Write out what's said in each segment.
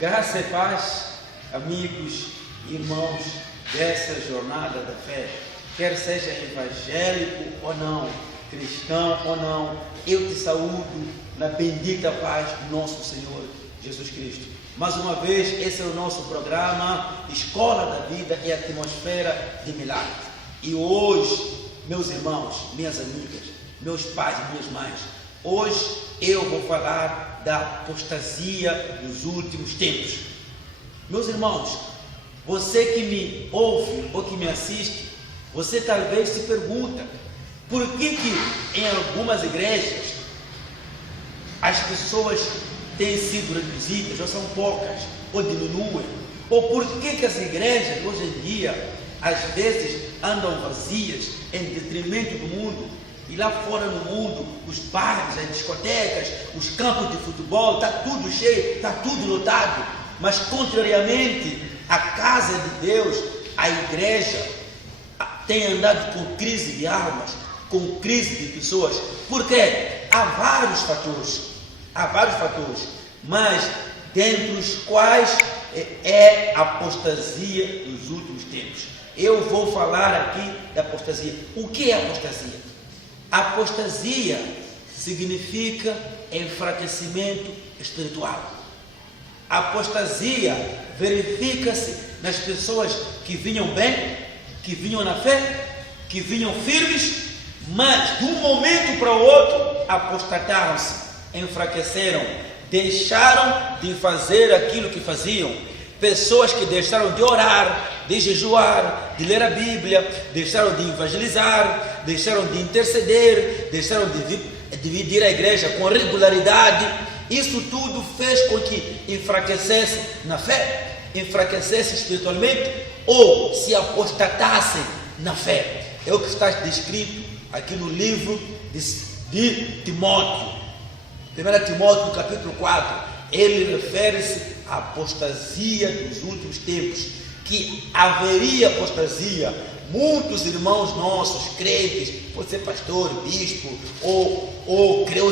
Graça e paz, amigos, irmãos dessa jornada da fé, quer seja evangélico ou não, cristão ou não, eu te saúdo na bendita paz do nosso Senhor Jesus Cristo. Mais uma vez, esse é o nosso programa Escola da Vida e Atmosfera de Milagre. E hoje, meus irmãos, minhas amigas, meus pais e minhas mães, hoje eu vou falar da apostasia dos últimos tempos. Meus irmãos, você que me ouve ou que me assiste, você talvez se pergunta, por que em algumas igrejas as pessoas têm sido reduzidas, ou são poucas, ou diminuem? Ou por que as igrejas hoje em dia, às vezes, andam vazias em detrimento do mundo? E lá fora no mundo, os bares, as discotecas, os campos de futebol, está tudo cheio, está tudo lotado. Mas contrariamente à casa de Deus, a igreja tem andado com crise de almas, com crise de pessoas. Porque há vários fatores, mas dentre os quais é a apostasia dos últimos tempos. Eu vou falar aqui da apostasia. O que é apostasia? Apostasia significa enfraquecimento espiritual. Apostasia verifica-se nas pessoas que vinham bem, que vinham na fé, que vinham firmes, mas de um momento para o outro apostataram-se, enfraqueceram, deixaram de fazer aquilo que faziam. Pessoas que deixaram de orar, de jejuar, de ler a Bíblia, deixaram de evangelizar, deixaram de interceder, deixaram de vir à igreja com regularidade. Isso tudo fez com que enfraquecesse na fé, enfraquecesse espiritualmente, ou se apostatassem na fé. É o que está descrito aqui no livro de Timóteo. 1 Timóteo, no capítulo 4, ele refere-se à apostasia dos últimos tempos, que haveria apostasia. Muitos irmãos nossos, crentes, pode ser pastor, bispo, ou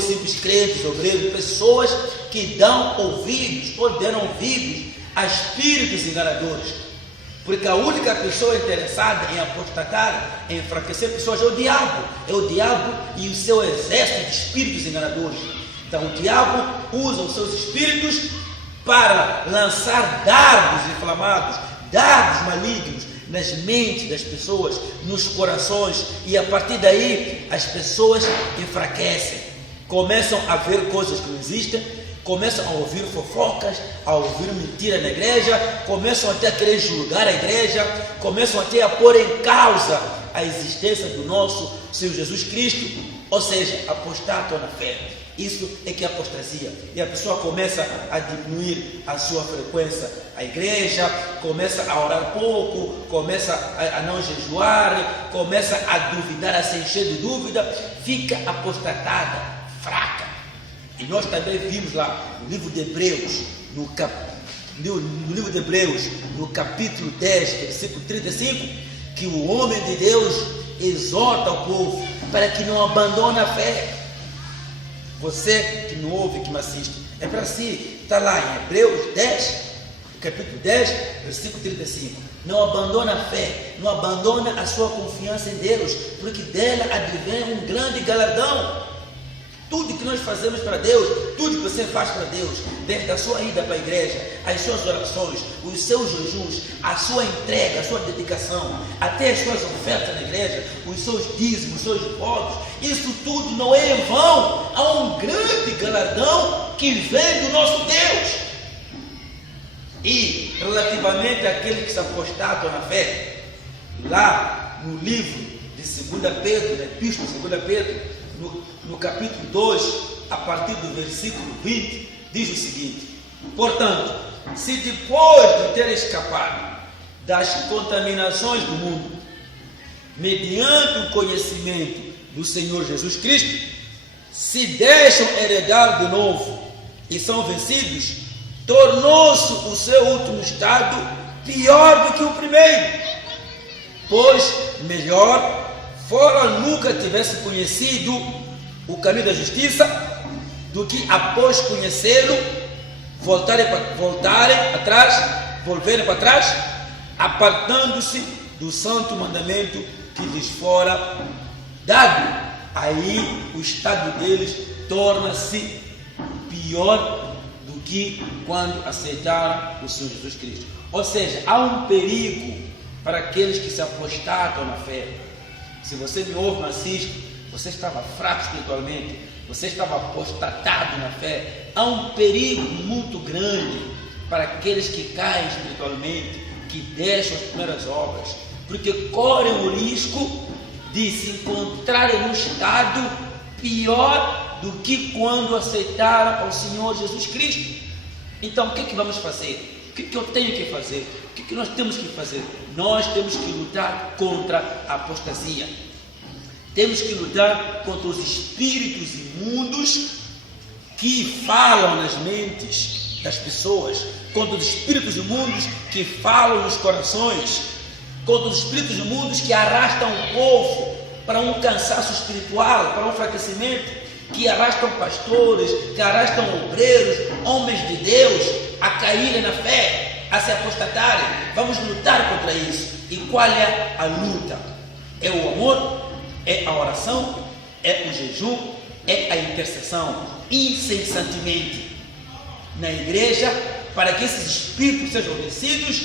simples crentes, obreiros, pessoas que dão ouvidos, ou deram ouvidos a espíritos enganadores. Porque a única pessoa interessada em apostatar, em enfraquecer pessoas, é o diabo e o seu exército de espíritos enganadores. Então o diabo usa os seus espíritos para lançar dardos inflamados, dardos malignos nas mentes das pessoas, nos corações, e a partir daí as pessoas enfraquecem, começam a ver coisas que não existem, começam a ouvir fofocas, a ouvir mentira na igreja, começam até a querer julgar a igreja, começam até a pôr em causa a existência do nosso Senhor Jesus Cristo, ou seja, apostatam na fé. Isso é que é apostasia. E a pessoa começa a diminuir a sua frequência à igreja, começa a orar pouco, começa a não jejuar, começa a duvidar, a se encher de dúvida, fica apostatada, fraca. E nós também vimos lá no livro de Hebreus, no livro de Hebreus, no capítulo 10, versículo 35, que o homem de Deus exorta o povo para que não abandone a fé. Você que me ouve, que me assiste, é para si, está lá em Hebreus 10, capítulo 10, versículo 35. Não abandona a fé, não abandona a sua confiança em Deus, porque dela advém um grande galardão. Tudo que nós fazemos para Deus, tudo que você faz para Deus, desde a sua ida para a igreja, as suas orações, os seus jejuns, a sua entrega, a sua dedicação, até as suas ofertas na igreja, os seus dízimos, os seus depósitos, isso tudo não é em vão. Há um grande galardão que vem do nosso Deus. E relativamente àquele que se apostatam na fé, lá no livro de 2 Pedro, na Epístola de 2 Pedro, no capítulo 2, a partir do versículo 20, diz o seguinte: portanto, se depois de ter escapado das contaminações do mundo, mediante o conhecimento do Senhor Jesus Cristo, se deixam heredar de novo e são vencidos, tornou-se o seu último estado pior do que o primeiro. Pois melhor fora nunca tivesse conhecido o caminho da justiça, do que após conhecê-lo, volverem para trás, apartando-se do santo mandamento que lhes fora dado. Aí o estado deles torna-se pior do que quando aceitaram o Senhor Jesus Cristo. Ou seja, há um perigo para aqueles que se apostatam na fé. Se você me ouve, me assiste, você estava fraco espiritualmente, você estava apostatado na fé. Há um perigo muito grande para aqueles que caem espiritualmente, que deixam as primeiras obras, porque correm o risco de se encontrarem num estado pior do que quando aceitaram ao Senhor Jesus Cristo. Então, o que vamos fazer? O que eu tenho que fazer? O que nós temos que fazer? Nós temos que lutar contra a apostasia. Temos que lutar contra os espíritos imundos que falam nas mentes das pessoas, contra os espíritos imundos que falam nos corações, contra os espíritos imundos que arrastam o povo para um cansaço espiritual, para um enfraquecimento, que arrastam pastores, que arrastam obreiros, homens de Deus a caírem na fé, a se apostatarem. Vamos lutar contra isso. E qual é a luta? É o amor? É a oração? É o jejum? É a intercessão? Incessantemente na igreja, para que esses espíritos sejam vencidos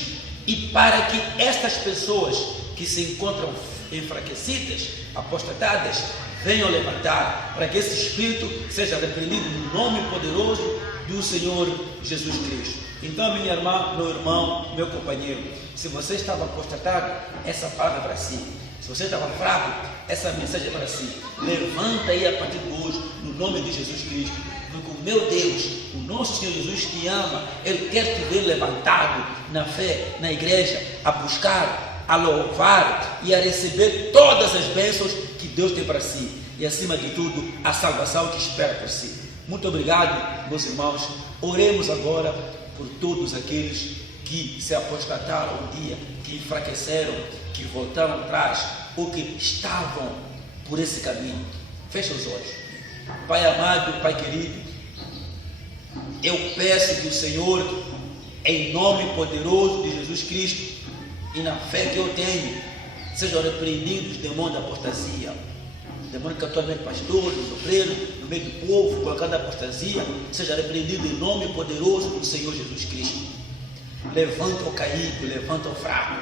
e para que estas pessoas que se encontram enfraquecidas, apostatadas, venham levantar, para que esse espírito seja repreendido no nome poderoso do Senhor Jesus Cristo. Então, minha irmã, meu irmão, meu companheiro, se você estava apostatado, essa palavra é para si. Se você estava fraco, essa mensagem é para si. Levanta aí a partir de hoje, no nome de Jesus Cristo, porque o meu Deus, o nosso Senhor Jesus te ama. Ele quer te ver levantado na fé, na igreja, a buscar, a louvar e a receber todas as bênçãos que Deus tem para si, e acima de tudo, a salvação que espera por si. Muito obrigado, meus irmãos. Oremos agora por todos aqueles que se apostataram um dia, que enfraqueceram, que voltaram atrás, ou que estavam por esse caminho. Feche os olhos. Pai amado, Pai querido, eu peço que o Senhor, em nome poderoso de Jesus Cristo, e na fé que eu tenho, sejam repreendidos os demônios da apostasia, demônio que atualmente pastores, obreiros, no meio do povo, colocando a apostasia, seja repreendido em nome poderoso do Senhor Jesus Cristo. Levanta o caído, levanta o fraco,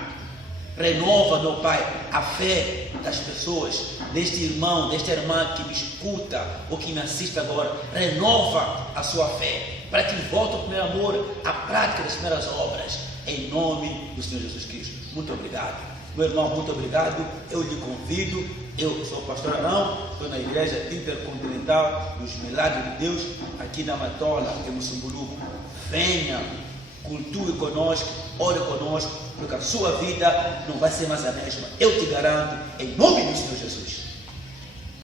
renova, meu Pai, a fé das pessoas, deste irmão, desta irmã que me escuta ou que me assiste agora. Renova a sua fé, para que volte ao primeiro amor, à prática das primeiras obras, em nome do Senhor Jesus Cristo. Muito obrigado. Meu irmão, muito obrigado. Eu lhe convido, eu sou o pastor Arão, estou na Igreja Intercontinental dos Milagres de Deus, aqui na Matola, em Mussunguru. Venha, cultue conosco, ore conosco, porque a sua vida não vai ser mais a mesma. Eu te garanto, em nome do Senhor Jesus.